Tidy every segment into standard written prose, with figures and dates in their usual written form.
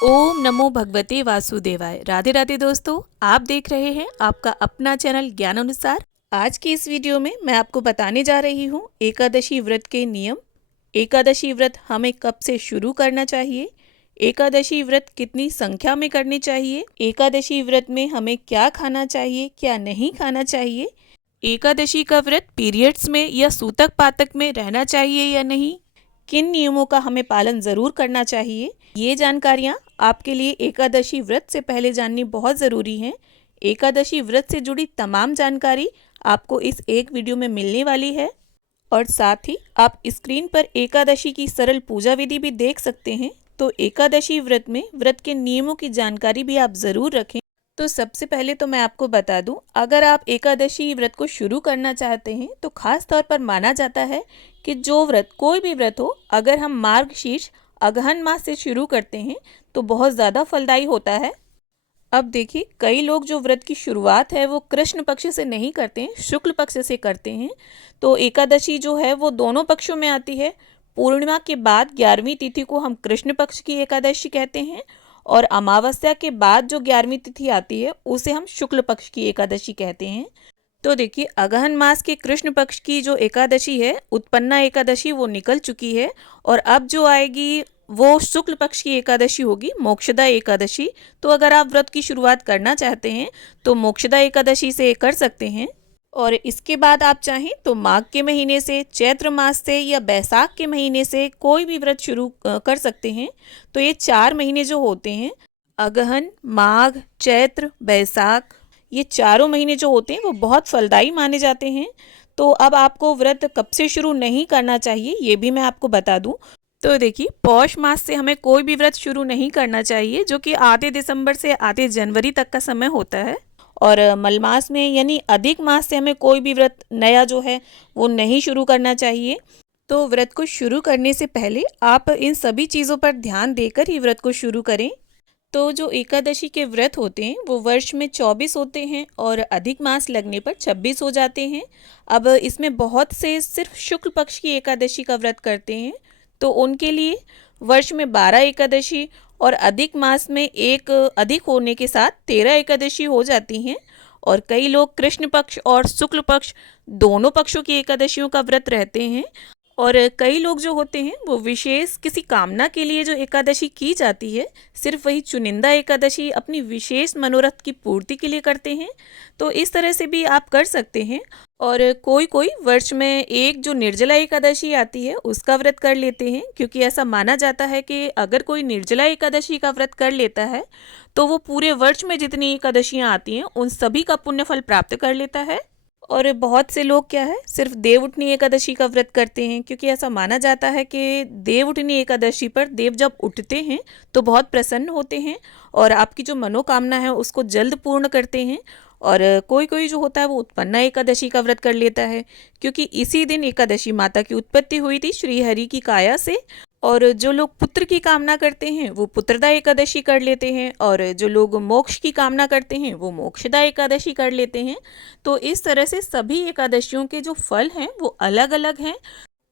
ओम नमो भगवते वासुदेवाय। राधे राधे दोस्तों, आप देख रहे हैं आपका अपना चैनल ज्ञान अनुसार। आज की इस वीडियो में मैं आपको बताने जा रही हूँ एकादशी व्रत के नियम। एकादशी व्रत हमें कब से शुरू करना चाहिए, एकादशी व्रत कितनी संख्या में करनी चाहिए, एकादशी व्रत में हमें क्या खाना चाहिए क्या नहीं खाना चाहिए, एकादशी का व्रत पीरियड्स में या सूतक पातक में रहना चाहिए या नहीं, किन नियमों का हमें पालन ज़रूर करना चाहिए। ये जानकारियाँ आपके लिए एकादशी व्रत से पहले जाननी बहुत ज़रूरी हैं। एकादशी व्रत से जुड़ी तमाम जानकारी आपको इस एक वीडियो में मिलने वाली है और साथ ही आप स्क्रीन पर एकादशी की सरल पूजा विधि भी देख सकते हैं। तो एकादशी व्रत में व्रत के नियमों की जानकारी भी आप ज़रूर रखें। तो सबसे पहले तो मैं आपको बता दूं, अगर आप एकादशी व्रत को शुरू करना चाहते हैं तो खास तौर पर माना जाता है कि जो व्रत कोई भी व्रत हो, अगर हम मार्गशीर्ष अगहन मास से शुरू करते हैं तो बहुत ज़्यादा फलदायी होता है। अब देखिए, कई लोग जो व्रत की शुरुआत है वो कृष्ण पक्ष से नहीं करते हैं, शुक्ल पक्ष से करते हैं। तो एकादशी जो है वो दोनों पक्षों में आती है। पूर्णिमा के बाद 11वीं तिथि को हम कृष्ण पक्ष की एकादशी कहते हैं और अमावस्या के बाद जो 11वीं तिथि आती है उसे हम शुक्ल पक्ष की एकादशी कहते हैं। तो देखिए, अगहन मास के कृष्ण पक्ष की जो एकादशी है, उत्पन्ना एकादशी, वो निकल चुकी है और अब जो आएगी वो शुक्ल पक्ष की एकादशी होगी, मोक्षदा एकादशी। तो अगर आप व्रत की शुरुआत करना चाहते हैं तो मोक्षदा एकादशी से कर सकते हैं और इसके बाद आप चाहें तो माघ के महीने से, चैत्र मास से या बैसाख के महीने से कोई भी व्रत शुरू कर सकते हैं। तो ये 4 महीने जो होते हैं, अगहन, माघ, चैत्र, बैसाख, ये चारों महीने जो होते हैं वो बहुत फलदायी माने जाते हैं। तो अब आपको व्रत कब से शुरू नहीं करना चाहिए ये भी मैं आपको बता दूं। तो देखिए, पौष मास से हमें कोई भी व्रत शुरू नहीं करना चाहिए, जो कि आधे दिसंबर से आधे जनवरी तक का समय होता है। और मलमास में यानी अधिक मास से हमें कोई भी व्रत नया जो है वो नहीं शुरू करना चाहिए। तो व्रत को शुरू करने से पहले आप इन सभी चीज़ों पर ध्यान देकर ही व्रत को शुरू करें। तो जो एकादशी के व्रत होते हैं वो वर्ष में 24 होते हैं और अधिक मास लगने पर 26 हो जाते हैं। अब इसमें बहुत से सिर्फ शुक्ल पक्ष की एकादशी का व्रत करते हैं, तो उनके लिए वर्ष में 12 एकादशी और अधिक मास में एक अधिक होने के साथ 13 एकादशी हो जाती हैं। और कई लोग कृष्ण पक्ष और शुक्ल पक्ष दोनों पक्षों की एकादशियों का व्रत रहते हैं। और कई लोग जो होते हैं वो विशेष किसी कामना के लिए जो एकादशी की जाती है, सिर्फ वही चुनिंदा एकादशी अपनी विशेष मनोरथ की पूर्ति के लिए करते हैं। तो इस तरह से भी आप कर सकते हैं। और कोई कोई वर्ष में एक जो निर्जला एकादशी आती है उसका व्रत कर लेते हैं, क्योंकि ऐसा माना जाता है कि अगर कोई निर्जला एकादशी का व्रत कर लेता है तो वो पूरे वर्ष में जितनी एकादशियाँ आती हैं उन सभी का पुण्य फल प्राप्त कर लेता है। और बहुत से लोग क्या है, सिर्फ देवउठनी एकादशी का व्रत करते हैं, क्योंकि ऐसा माना जाता है कि देवउठनी एकादशी पर देव जब उठते हैं तो बहुत प्रसन्न होते हैं और आपकी जो मनोकामना है उसको जल्द पूर्ण करते हैं। और कोई कोई जो होता है वो उत्पन्ना एकादशी का व्रत कर लेता है, क्योंकि इसी दिन एकादशी माता की उत्पत्ति हुई थी श्री हरि की काया से। और जो लोग पुत्र की कामना करते हैं वो पुत्रदा एकादशी कर लेते हैं और जो लोग मोक्ष की कामना करते हैं वो मोक्षदा एकादशी कर लेते हैं। तो इस तरह से सभी एकादशियों के जो फल हैं वो अलग अलग हैं।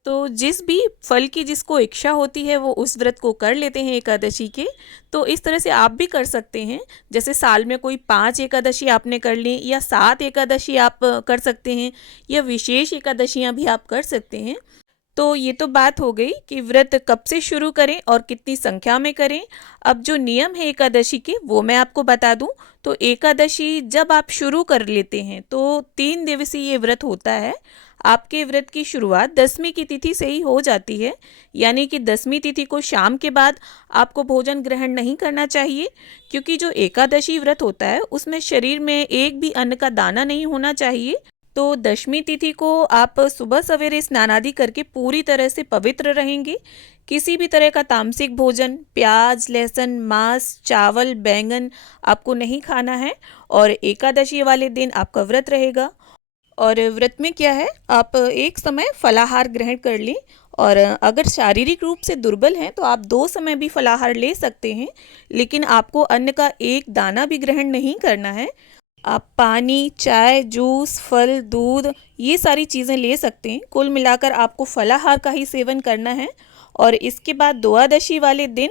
तो जिस भी फल की जिसको इच्छा होती है वो उस व्रत को कर लेते हैं एकादशी के। तो इस तरह से आप भी कर सकते हैं। जैसे साल में कोई 5 एकादशी आपने कर ली या 7 एकादशी आप कर सकते हैं या विशेष एकादशियाँ भी आप कर सकते हैं। तो ये तो बात हो गई कि व्रत कब से शुरू करें और कितनी संख्या में करें। अब जो नियम है एकादशी के वो मैं आपको बता दूं। तो एकादशी जब आप शुरू कर लेते हैं तो 3 दिवसीय ये व्रत होता है। आपके व्रत की शुरुआत 10वीं की तिथि से ही हो जाती है, यानी कि 10वीं तिथि को शाम के बाद आपको भोजन ग्रहण नहीं करना चाहिए, क्योंकि जो एकादशी व्रत होता है उसमें शरीर में एक भी अन्न का दाना नहीं होना चाहिए। तो 10वीं तिथि को आप सुबह सवेरे स्नान आदि करके पूरी तरह से पवित्र रहेंगे। किसी भी तरह का तामसिक भोजन, प्याज, लहसुन, मांस, चावल, बैंगन आपको नहीं खाना है और एकादशी वाले दिन आपका व्रत रहेगा। और व्रत में क्या है, आप एक समय फलाहार ग्रहण कर लें और अगर शारीरिक रूप से दुर्बल हैं तो आप 2 समय भी फलाहार ले सकते हैं, लेकिन आपको अन्न का एक दाना भी ग्रहण नहीं करना है। आप पानी, चाय, जूस, फल, दूध ये सारी चीज़ें ले सकते हैं। कुल मिलाकर आपको फलाहार का ही सेवन करना है। और इसके बाद द्वादशी वाले दिन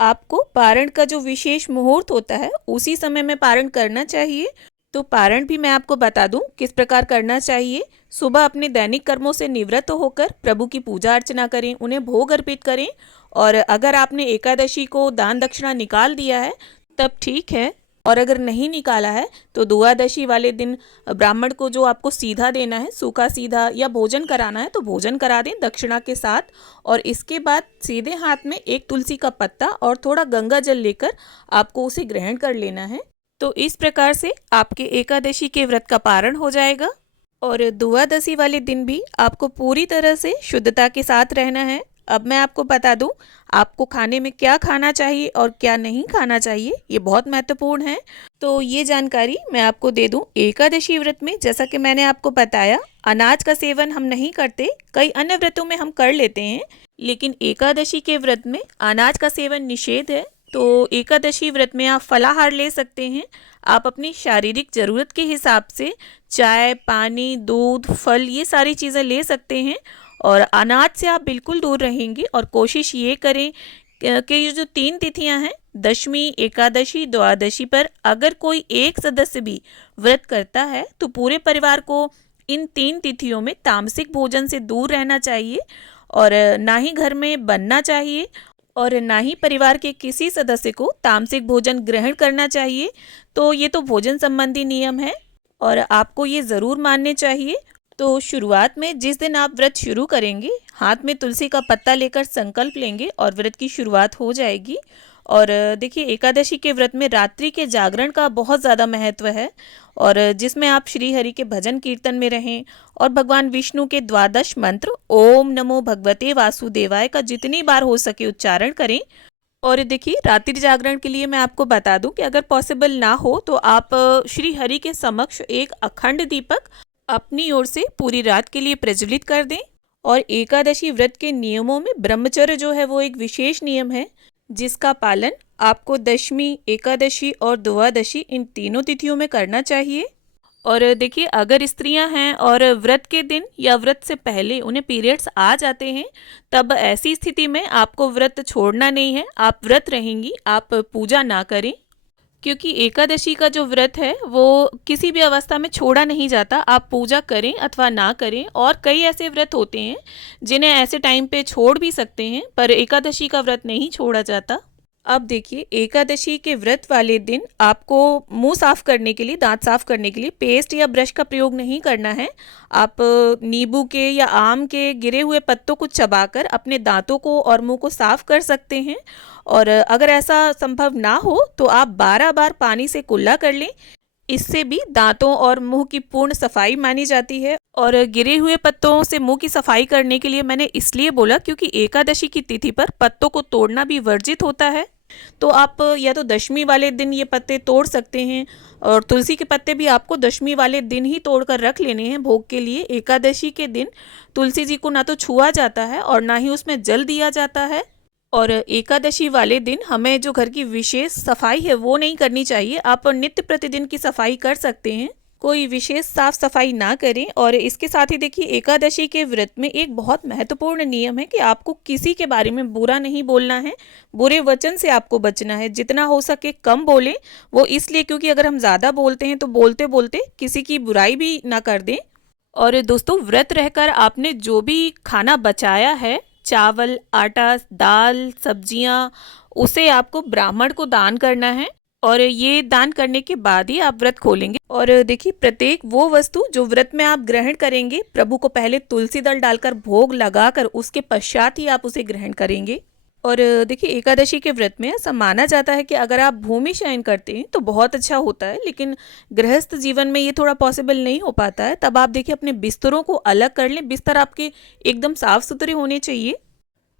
आपको पारण का जो विशेष मुहूर्त होता है उसी समय में पारण करना चाहिए। तो पारण भी मैं आपको बता दूं किस प्रकार करना चाहिए। सुबह अपने दैनिक कर्मों से निवृत्त होकर प्रभु की पूजा अर्चना करें, उन्हें भोग अर्पित करें। और अगर आपने एकादशी को दान दक्षिणा निकाल दिया है तब ठीक है, और अगर नहीं निकाला है तो द्वादशी वाले दिन ब्राह्मण को जो आपको सीधा देना है, सूखा सीधा या भोजन कराना है तो भोजन करा दें दक्षिणा के साथ। और इसके बाद सीधे हाथ में एक तुलसी का पत्ता और थोड़ा गंगा जल लेकर आपको उसे ग्रहण कर लेना है। तो इस प्रकार से आपके एकादशी के व्रत का पारण हो जाएगा। और द्वादशी वाले दिन भी आपको पूरी तरह से शुद्धता के साथ रहना है। अब मैं आपको बता दूं आपको खाने में क्या खाना चाहिए और क्या नहीं खाना चाहिए, ये बहुत महत्वपूर्ण है। तो ये जानकारी मैं आपको दे दूं। एकादशी व्रत में जैसा कि मैंने आपको बताया, अनाज का सेवन हम नहीं करते, कई अन्य व्रतों में हम कर लेते हैं, लेकिन एकादशी के व्रत में अनाज का सेवन निषेध है। तो एकादशी व्रत में आप फलाहार ले सकते हैं। आप अपनी शारीरिक ज़रूरत के हिसाब से चाय, पानी, दूध, फल ये सारी चीज़ें ले सकते हैं। और अनाज से आप बिल्कुल दूर रहेंगे। और कोशिश ये करें कि ये जो 3 तिथियां हैं, दशमी, एकादशी, द्वादशी पर अगर कोई एक सदस्य भी व्रत करता है तो पूरे परिवार को इन 3 तिथियों में तामसिक भोजन से दूर रहना चाहिए। और ना ही घर में बनना चाहिए और ना ही परिवार के किसी सदस्य को तामसिक भोजन ग्रहण करना चाहिए। तो ये तो भोजन संबंधी नियम है और आपको ये ज़रूर मानने चाहिए। तो शुरुआत में जिस दिन आप व्रत शुरू करेंगे, हाथ में तुलसी का पत्ता लेकर संकल्प लेंगे और व्रत की शुरुआत हो जाएगी। और देखिए, एकादशी के व्रत में रात्रि के जागरण का बहुत ज़्यादा महत्व है, और जिसमें आप श्री हरि के भजन कीर्तन में रहें और भगवान विष्णु के 12 मंत्र ओम नमो भगवते वासुदेवाय का जितनी बार हो सके उच्चारण करें। और देखिए, रात्रि जागरण के लिए मैं आपको बता दूं कि अगर पॉसिबल ना हो तो आप श्री हरि के समक्ष एक अखंड दीपक अपनी ओर से पूरी रात के लिए प्रज्वलित कर दें। और एकादशी व्रत के नियमों में ब्रह्मचर्य जो है वो एक विशेष नियम है, जिसका पालन आपको दशमी, एकादशी और द्वादशी इन तीनों तिथियों में करना चाहिए। और देखिए, अगर स्त्रियां हैं और व्रत के दिन या व्रत से पहले उन्हें पीरियड्स आ जाते हैं, तब ऐसी स्थिति में आपको व्रत छोड़ना नहीं है, आप व्रत रहेंगी, आप पूजा ना करें। क्योंकि एकादशी का जो व्रत है वो किसी भी अवस्था में छोड़ा नहीं जाता, आप पूजा करें अथवा ना करें। और कई ऐसे व्रत होते हैं जिन्हें ऐसे टाइम पे छोड़ भी सकते हैं, पर एकादशी का व्रत नहीं छोड़ा जाता। अब देखिए, एकादशी के व्रत वाले दिन आपको मुंह साफ करने के लिए, दांत साफ करने के लिए पेस्ट या ब्रश का प्रयोग नहीं करना है। आप नींबू के या आम के गिरे हुए पत्तों को चबाकर अपने दांतों को और मुंह को साफ कर सकते हैं। और अगर ऐसा संभव ना हो तो आप 12 बार पानी से कुल्ला कर लें। इससे भी दांतों और मुंह की पूर्ण सफाई मानी जाती है। और गिरे हुए पत्तों से मुंह की सफाई करने के लिए मैंने इसलिए बोला क्योंकि एकादशी की तिथि पर पत्तों को तोड़ना भी वर्जित होता है। तो आप या तो दशमी वाले दिन ये पत्ते तोड़ सकते हैं, और तुलसी के पत्ते भी आपको दशमी वाले दिन ही तोड़कर रख लेने हैं भोग के लिए। एकादशी के दिन तुलसी जी को ना तो छुआ जाता है और ना ही उसमें जल दिया जाता है। और एकादशी वाले दिन हमें जो घर की विशेष सफाई है वो नहीं करनी चाहिए। आप नित्य प्रतिदिन की सफाई कर सकते हैं, कोई विशेष साफ सफाई ना करें। और इसके साथ ही देखिए, एकादशी के व्रत में एक बहुत महत्वपूर्ण नियम है कि आपको किसी के बारे में बुरा नहीं बोलना है, बुरे वचन से आपको बचना है। जितना हो सके कम बोलें। वो इसलिए क्योंकि अगर हम ज़्यादा बोलते हैं तो बोलते बोलते किसी की बुराई भी ना कर दें। और दोस्तों, व्रत रहकर आपने जो भी खाना बचाया है, चावल, आटा, दाल, सब्जियां, उसे आपको ब्राह्मण को दान करना है। और ये दान करने के बाद ही आप व्रत खोलेंगे। और देखिए, प्रत्येक वो वस्तु जो व्रत में आप ग्रहण करेंगे, प्रभु को पहले तुलसी दल डालकर भोग लगाकर उसके पश्चात ही आप उसे ग्रहण करेंगे। और देखिए, एकादशी के व्रत में ऐसा माना जाता है कि अगर आप भूमि शयन करते हैं तो बहुत अच्छा होता है, लेकिन गृहस्थ जीवन में ये थोड़ा पॉसिबल नहीं हो पाता है। तब आप देखिए अपने बिस्तरों को अलग कर लें, बिस्तर आपके एकदम साफ सुथरे होने चाहिए।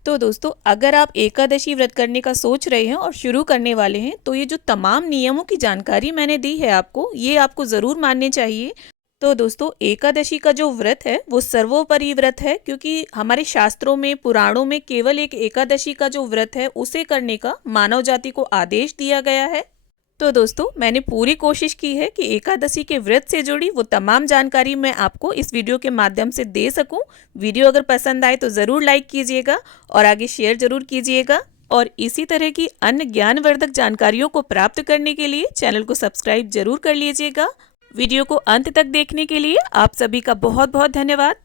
तो दोस्तों, अगर आप एकादशी व्रत करने का सोच रहे हैं और शुरू करने वाले हैं तो ये जो तमाम नियमों की जानकारी मैंने दी है आपको, ये आपको ज़रूर मानने चाहिए। तो दोस्तों, एकादशी का जो व्रत है वो सर्वोपरि व्रत है, क्योंकि हमारे शास्त्रों में, पुराणों में केवल एक एकादशी का जो व्रत है उसे करने का मानव जाति को आदेश दिया गया है। तो दोस्तों, मैंने पूरी कोशिश की है कि एकादशी के व्रत से जुड़ी वो तमाम जानकारी मैं आपको इस वीडियो के माध्यम से दे सकूं। वीडियो अगर पसंद आए तो ज़रूर लाइक कीजिएगा और आगे शेयर ज़रूर कीजिएगा। और इसी तरह की अन्य ज्ञानवर्धक जानकारियों को प्राप्त करने के लिए चैनल को सब्सक्राइब जरूर कर लीजिएगा। वीडियो को अंत तक देखने के लिए आप सभी का बहुत बहुत धन्यवाद।